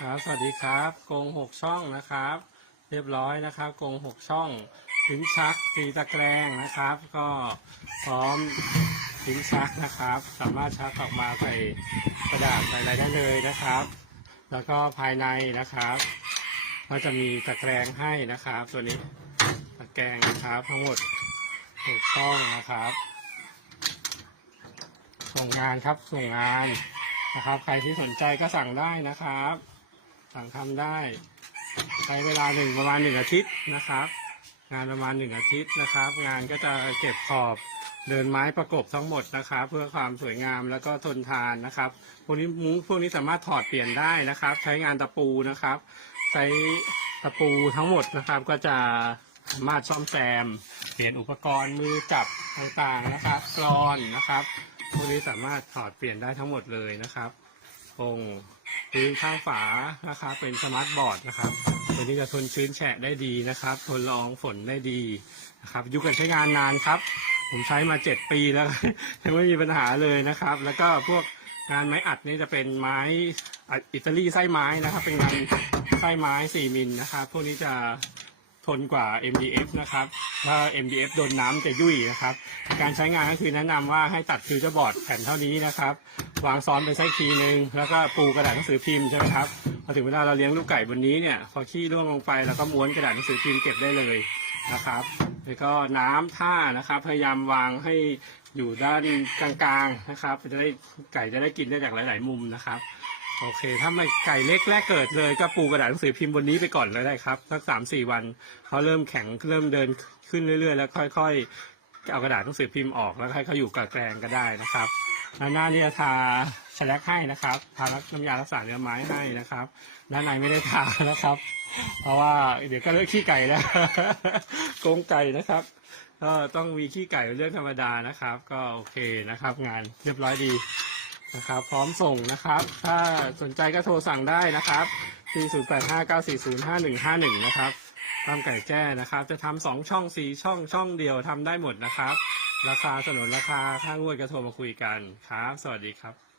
ครับสวัสดีครับกรงหกช่องนะครับ เรียบร้อยนะครับกรงหกช่องลิ้นชักตีตะแกรงนะครับ ก็พร้อมลิ้นชักนะครับ สามารถชักออกมาใส่กระดาษใส่อะไรได้เลยนะครับ แล้วก็ภายในนะครับ ก็จะมีตะแกรงให้นะครับ ตัวนี้ตะแกรงนะครับ ทั้งหมดหกช่องนะครับ ส่งงานครับส่งงานนะครับ ใครที่สนใจก็สั่งได้นะครับ สั่งทำได้ใช้เวลาหนึ่งประมาณหนึ่งอาทิตย์นะครับ งานประมาณหนึ่งอาทิตย์นะครับ งานก็จะเก็บขอบเดินไม้ประกบทั้งหมดนะครับ เพื่อความสวยงามแล้วก็ทนทานนะครับพวกนี้มุ้งพวกนี้สามารถถอดเปลี่ยนได้นะครับ ใช้งานตะปูนะครับ ใช้ตะปูทั้งหมดนะครับ ก็จะสามารถซ่อมแซม เปลี่ยนอุปกรณ์มือจับต่างๆนะครับกรอนนะครับพวกนี้สามารถถอดเปลี่ยนได้ทั้งหมดเลยนะครับ ตรงพื้นข้างฝานะครับ เป็นสมาร์ทบอร์ดนะครับตัวนี้จะทนชื้นแฉะได้ดีนะครับ ทนละอองฝนได้ดีนะครับอยุกันใช้งานนานครับ ผมใช้มาเจ็ดปีแล้วยังไม่มีปัญหาเลยนะครับ แล้วก็พวกงานไม้อัดนี่จะเป็นไม้อิตาลีไส้ไม้นะครับ เป็นงานไส้ไม้สี่มิลนะครับ พวกนี้จะ ทนกว่า MDF นะครับถ้า MDF โดนน้ำจะยุ่ยนะครับ การใช้งานก็คือแนะนำว่าให้ตัดฟิวเจอร์บอร์ดแผ่นเท่านี้นะครับ วางซ้อนเป็นไส้ทีหนึ่งแล้วก็ปูกระดาษหนังสือพิมพ์ใช่ไหมครับพอถึงเวลาเราเลี้ยงลูกไก่บนนี้เนี่ยพอขี้ร่วงลงไปแล้วก็ม้วนกระดาษหนังสือพิมพ์เก็บได้เลยนะครับแล้วก็น้ำท่านะครับ พยายามวางให้อยู่ด้านกลางๆนะครับจะได้ไก่จะได้กินได้จากหลาย ๆ มุมนะครับ โอเค ถ้าไม่ไก่เล็กแรกเกิดเลย ก็ปูกระดาษหนังสือพิมพ์บนนี้ไปก่อนเลยได้ครับสักสามสี่วันเขาเริ่มแข็งเริ่มเดินขึ้นเรื่อยๆ แล้วค่อยๆเอากระดาษหนังสือพิมพ์ออกแล้วให้เขาอยู่กับแกรงก็ได้นะครับด้านหน้านี่จะทาชลักให้นะครับทาน้ำยารักษาเนื้อไม้ให้นะครับด้านในไม่ได้ทานะครับ เพราะว่าเดี๋ยวก็เลือกขี้ไก่แล้วโกงไก่นะครับก็ต้องมีขี้ไก่เป็นเรื่องธรรมดานะครับ ก็โอเคนะครับ งานเรียบร้อยดี นะครับ พร้อมส่งนะครับ ถ้าสนใจก็โทรสั่งได้นะครับที่0 8 5 9 4 0 5 1 5 1 นะครับทำไก่แจ้นะครับ จะทำสองช่องสี่ช่องช่องเดียวทำได้หมดนะครับ ราคาสนนราคาถ้างวดก็โทรมาคุยกันครับ สวัสดีครับ